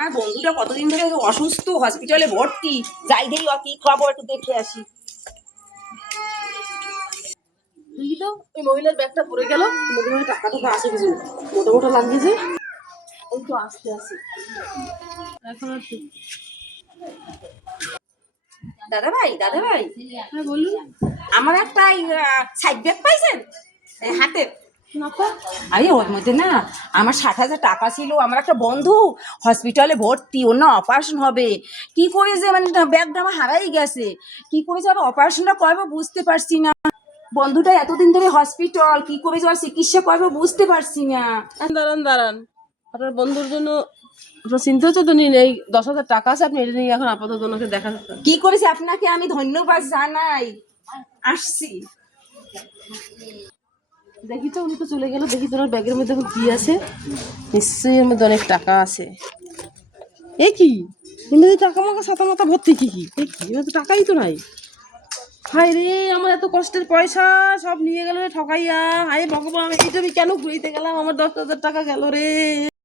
আমার বন্ধুটা কতদিন ধরে অসুস্থ, হসপিটালে ভর্তি। যাই দেখি কি খবর, একটু দেখে আসি। দেখি তো ওই মহিলার ব্যাগটা পড়ে গেল, মোটামুটি টাকা টাকা আসে কিছু মোটা মোটা লাগিয়েছে। ওই তো আসতে আসে এখন আর কি। দাদা ভাই, দাদা ভাই, হ্যাঁ বলুন। আমার একটা সাইড ব্যাগ পাইছেন হাতে? না তো। আরে ওর মধ্যে না আমার 60,000 টাকা ছিল। আমার একটা বন্ধু হসপিটালে ভর্তি, ওর না অপারেশন হবে। কি করে যে মানে ব্যাগটা আমার হারাই গেছে, কি করে যে আবার অপারেশনটা করবো বুঝতে পারছি না। বন্ধুটা এতদিন ধরে হসপিটাল, কি করে যে ওর চিকিৎসা করবো বুঝতে পারছি না। দাঁড়ান দাঁড়ান, আপনার বন্ধুর জন্য আপনার চিন্তা হচ্ছে তো নিন, এই 10,000 টাকা আছে, আপনি এটা নিয়ে এখন আপাতত ওনাকে দেখা। কি করেছে আপনাকে আমি ধন্যবাদ জানাই। আসছি। দেখি তো উনি তো চলে গেল, দেখি তোর ব্যাগের মধ্যে এখন কি আছে। নিশ্চয়ই এর মধ্যে অনেক টাকা আছে। এ কি এর মধ্যে টাকা মাকা ছাতা মাথা ভর্তি, কি কি এ কি, এর মধ্যে টাকাই তো নাই। হায় রে, আমার এত কষ্টের পয়সা সব নিয়ে গেল রে ঠকাইয়া। হায় ভগবান, এইটা আমি কেন ঘুরিতে গেলাম, আমার 10,000 টাকা গেল রে।